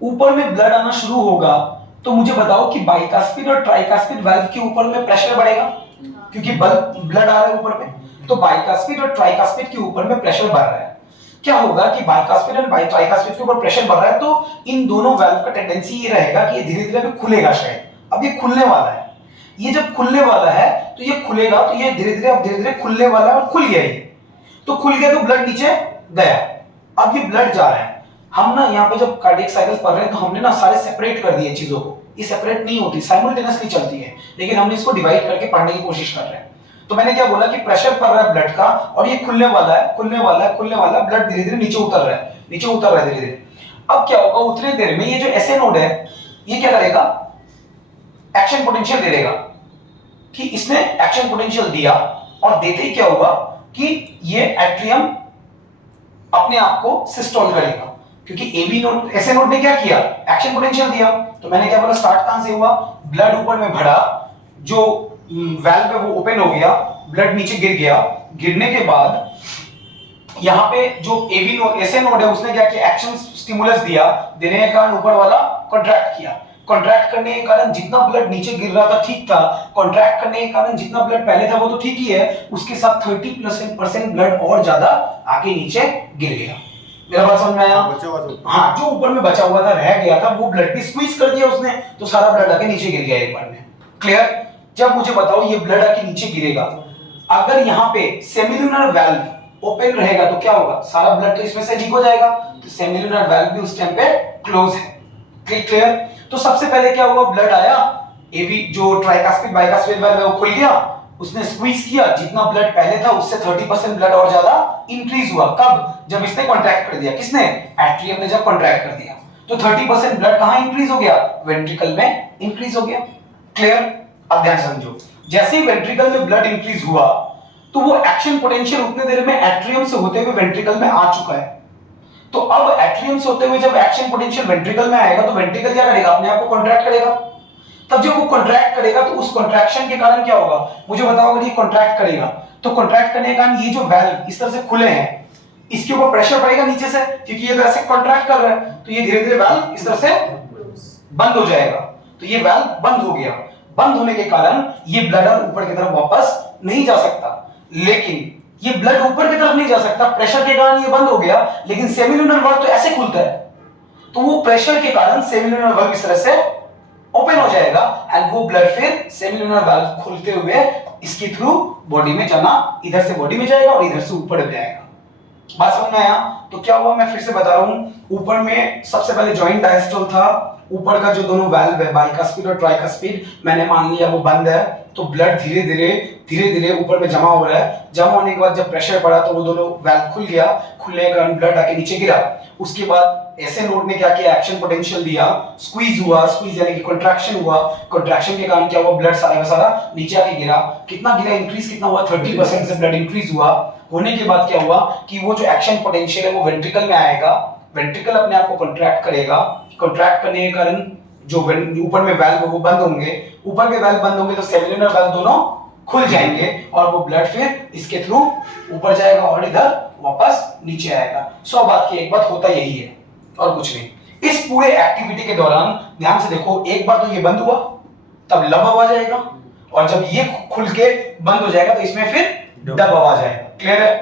ऊपर में ब्लड आना शुरू होगा तो मुझे बताओ कि बाइकास्पिड और ट्राइकास्पिड वाल्व के ऊपर में प्रेशर बढ़ेगा, क्योंकि ब्लड आ रहा है ऊपर में, तो बाइकास्पिड और ट्राइकास्पिड के ऊपर में प्रेशर बढ़ रहा है। क्या होगा कि बाइकास्पिड और ट्राइकास्पिड के ऊपर प्रेशर बढ़ रहा है तो इन दोनों वाल्व का टेंडेंसी ये रहेगा कि ये धीरे-धीरे अभी खुलेगा शायद, अब ये खुलने वाला है। ये जब खुलने वाला है तो ये खुलेगा, तो ये धीरे-धीरे खुलने वाला है और खुल गया ये। तो खुल गया तो ब्लड नीचे गया, अब ये ब्लड जा रहा है। हम ना यहाँ पे जब कार्डियक साइकिल्स पढ़ रहे हैं तो हमने ना सारे सेपरेट कर दिए चीजों को, ये सेपरेट नहीं होती, साइमल्टेनियसली चलती है, लेकिन हमने इसको डिवाइड करके पढ़ने की कोशिश कर रहे हैं। तो मैंने क्या बोला कि प्रेशर पड़ रहा है ब्लड का और ये खुलने वाला है, ब्लड धीरे-धीरे नीचे उतर रहा है, धीरे-धीरे। अब क्या होगा, उतने देर में ये जो एसए नोड है ये क्या करेगा, एक्शन पोटेंशियल दे देगा, कि इसने एक्शन पोटेंशियल दिया और देते ही क्या होगा कि ये एट्रियम अपने आप को सिस्टोल करेगा, क्योंकि एबी नोड एसए नोड ने क्या किया, एक्शन पोटेंशियल दिया। तो मैंने क्या बोला, स्टार्ट कहां से हुआ, ब्लड ऊपर में बढ़ा, जो वाल्व है वो ओपन हो गया, ब्लड नीचे गिर गया, गिरने के बाद यहाँ पे जो एबी नोड एसए नोड है उसने क्या किया, एक्शन स्टिमुलस दिया, देने के कारण ऊपर वाला कॉन्ट्रैक्ट किया, कॉन्ट्रैक्ट करने के कारण जितना ब्लड नीचे गिर रहा था ठीक था, कॉन्ट्रैक्ट करने के कारण जितना ब्लड पहले था वो तो ठीक ही है, उसके साथ 30% ब्लड और ज्यादा आके नीचे गिर गया। मेरा बात समझ में आया? हाँ, जो ऊपर में बचा हुआ था, रह गया था, वो ब्लड भी स्क्वीज कर दिया उसने, तो सारा ब्लड आके नीचे गिर गया एक बार में। क्लियर? जब मुझे बताओ ये ब्लड आके नीचे गिरेगा, अगर यहाँ पे सेमिलुनर वाल्व ओपन रहेगा तो क्या होगा, सारा ब्लड तो इसमें से लीक हो जाएगा, तो सेमिलुनर वाल्व भी उस टाइम पे क्लोज है। क्लियर? तो सबसे पहले क्या हुआ, ब्लड आया, एबी जो ट्राइकास्पिड बाइकास्पिड वाल्व है वो खुल गया, उसने स्क्वीज किया, जितना ब्लड पहले था उससे 30% ब्लड और ज्यादा इंक्रीज हुआ। कब? जब इसने कॉन्ट्रैक्ट कर दिया, किसने, एट्रियम ने जब कॉन्ट्रैक्ट कर दिया, तो 30% ब्लड कहां इंक्रीज हो गया, वेंट्रिकल में इंक्रीज हो गया। क्लियर? अब ध्यान समझो, जैसे ही वेंट्रिकल में ब्लड इंक्रीज हुआ तो वो एक्शन पोटेंशियल उतने देर में एट्रियम से होते हुए वेंट्रिकल में आ चुका है। तो अब एट्रियम से होते हुए जब एक्शन पोटेंशियल वेंट्रिकल में आएगा तो वेंट्रिकल क्या करेगा, अपने आप को कॉन्ट्रैक्ट करेगा। तब जब वो कॉन्ट्रैक्ट करेगा तो उस कॉन्ट्रैक्शन के कारण क्या होगा, मुझे बताओ, अगर ये कॉन्ट्रैक्ट करेगा तो कॉन्ट्रैक्ट करने के कारण ये जो वाल्व इस तरह से खुले हैं, इसके ऊपर प्रेशर पड़ेगा नीचे से, क्योंकि ये तो ऐसे कॉन्ट्रैक्ट कर रहा है, तो ये धीरे-धीरे वाल्व इस तरह से बंद हो जाएगा। तो ये वाल्व बंद हो गया, बंद होने के कारण ये ब्लड ऊपर की तरफ वापस नहीं जा सकता। लेकिन ये ब्लड ऊपर की तरफ नहीं जा सकता, प्रेशर के कारण ये बंद हो गया, लेकिन सेमिलुनर वाल्व तो ऐसे खुलता है, तो वो प्रेशर के कारण सेमिलुनर वाल्व इस तरह से ओपन हो जाएगा एंड वो ब्लड फिर सेमिलुनर वाल्व खुलते हुए इसके थ्रू बॉडी में जाना, इधर से बॉडी में जाएगा और इधर से ऊपर जाएगा। बात समझ में आया? तो क्या हुआ, मैं फिर से बता रहा हूं, ऊपर में सबसे पहले जॉइंट डायस्टोल था, ऊपर का जो दोनों वाल्व है बाइकास्पिड और ट्राइकास्पिड, मैंने मान लिया वो बंद है, तो ब्लड धीरे-धीरे ऊपर में जमा हो रहा है। जमा होने के बाद जब प्रेशर पड़ा तो वो दोनों वाल्व खुल गया, खुलने के कारण ब्लड आके नीचे गिरा। उसके बाद एसए नोड ने क्या किया, एक्शन पोटेंशियल दिया, स्क्वीज हुआ, स्क्वीज यानी कि कॉन्ट्रैक्शन हुआ, कॉन्ट्रैक्शन के कारण क्या हुआ, ब्लड सारा का सारा नीचे आके गिरा। कितना गिरा, इंक्रीज कितना हुआ, 30% से ब्लड इंक्रीज हुआ। होने के बाद क्या हुआ कि वो जो एक्शन पोटेंशियल है वो वेंट्रिकल में आएगा, वेंट्रिकल अपने आप को कॉन्ट्रैक्ट करेगा, कॉन्ट्रैक्ट करने के कारण जो ऊपर में वाल्व वो बंद होंगे, ऊपर के वाल्व बंद होंगे तो सेमिलुनर वाल्व दोनों खुल जाएंगे और वो ब्लड फिर इसके थ्रू ऊपर जाएगा और इधर वापस नीचे आएगा। 100 बात की एक बात, होता यही है और कुछ नहीं। इस पूरे एक्टिविटी के दौरान ध्यान से देखो, एक बार तो ये बंद हुआ तब लब आ जाएगा, और जब ये खुल के बंद हो जाएगा तो इसमें फिर डब आ जाएगा। क्लियर है?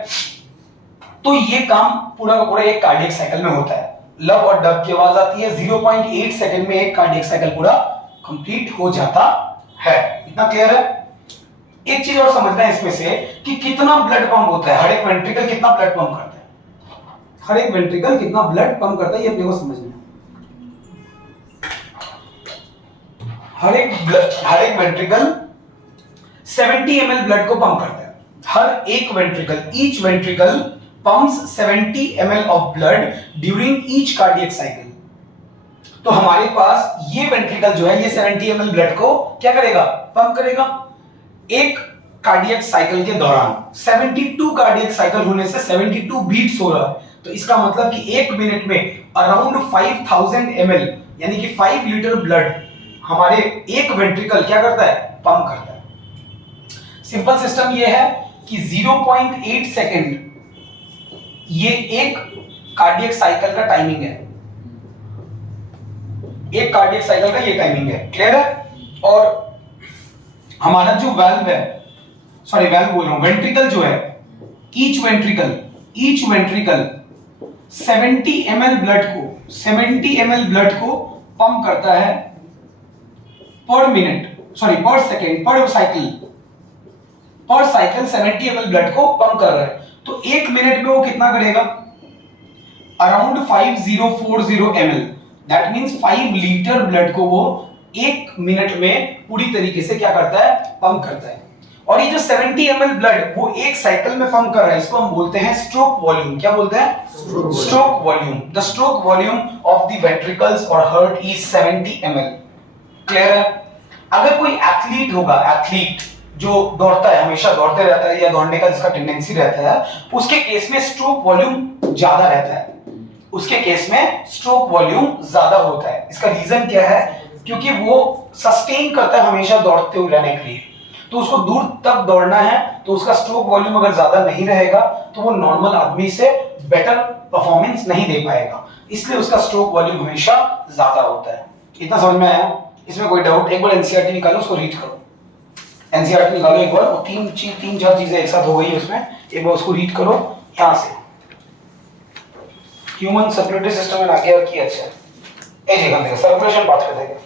तो ये काम पूरा का पूरा एक कार्डियक साइकिल में होता है, लब और डब की आवाज आती है, 0.8 सेकंड में एक कार्डियक साइकिल पूरा कंप्लीट हो जाता है। इतना क्लियर है? एक चीज और समझना है इसमें से कि कितना ब्लड पंप होता है, हर एक वेंट्रिकल कितना ब्लड पंप करता है, हर एक वेंट्रिकल कितना ब्लड पंप करता है, ये अपने को समझना है। हर एक वेंट्रिकल 70 ml ब्लड को पंप करता है, हर एक ventricle, each ventricle pumps 70 ml of blood during each cardiac cycle. तो हमारे पास ये वेंट्रिकल जो है ये 70 ml ब्लड को क्या करेगा, पंप करेगा। एक कार्डियक साइकिल के दौरान 72 कार्डियक साइकिल होने से 72 बीट्स हो रहा है, तो इसका मतलब कि एक मिनट में अराउंड 5000 ml यानी कि 5 लीटर ब्लड हमारे एक वेंट्रिकल क्या करता है, पंप करता है। सिंपल सिस्टम ये है कि 0.8 सेकेंड ये एक कार्डियक साइकिल का टाइमिंग है, एक कार्डियक साइकिल का ये टाइमिंग है, क्लियर है। और हमारा जो वेल्व है, सॉरी वेल्व बोल रहा हूं, वेंट्रिकल जो है, ईच वेंट्रिकल 70 ml ब्लड को पंप करता है पर मिनट, सॉरी पर सेकेंड, पर साइकिल 70 ml ब्लड को पंप कर रहा है। तो एक मिनट में वो कितना करेगा, around 5040 ml, that means 5 litre blood को वो एक मिनट में पूरी तरीके से क्या करता है, पंप करता है। और ये जो 70 ml ब्लड वो एक साइकिल में पंप कर रहा है, इसको हम बोलते हैं स्ट्रोक वॉल्यूम। क्या बोलते हैं, stroke volume. The stroke volume of the ventricles और हार्ट इज 70 ml, क्लियर है। अगर कोई एथलीट होगा, एथलीट जो दौड़ता है, हमेशा दौड़ते रहता है या दौड़ने का जिसका टेंडेंसी रहता है, उसके केस में स्ट्रोक वॉल्यूम ज्यादा रहता है, उसके केस में स्ट्रोक वॉल्यूम ज्यादा होता है। इसका रीजन क्या है, क्योंकि वो सस्टेन करता है हमेशा दौड़ते हुए रहने के लिए, तो उसको दूर तक दौड़ना है, तो उसका स्ट्रोक वॉल्यूम अगर ज्यादा नहीं रहेगा तो वो नॉर्मल आदमी से बेटर परफॉर्मेंस नहीं दे पाएगा, इसलिए उसका स्ट्रोक वॉल्यूम हमेशा ज्यादा होता है। इतना समझ में आया, इसमें कोई डाउट? एक बार एनसीईआरटी निकालो, उसको रीड करो, एनसीईआरटी निकालो एक बार, तीन चार चीजें एक साथ हो गई उसमें, एक बार उसको रीड करो यहां से। ह्यूमन सर्कुलेटरी सिस्टम में आगे और किया अच्छा है, ए जगह देखो सर्कुलेशन पाथवे देखो।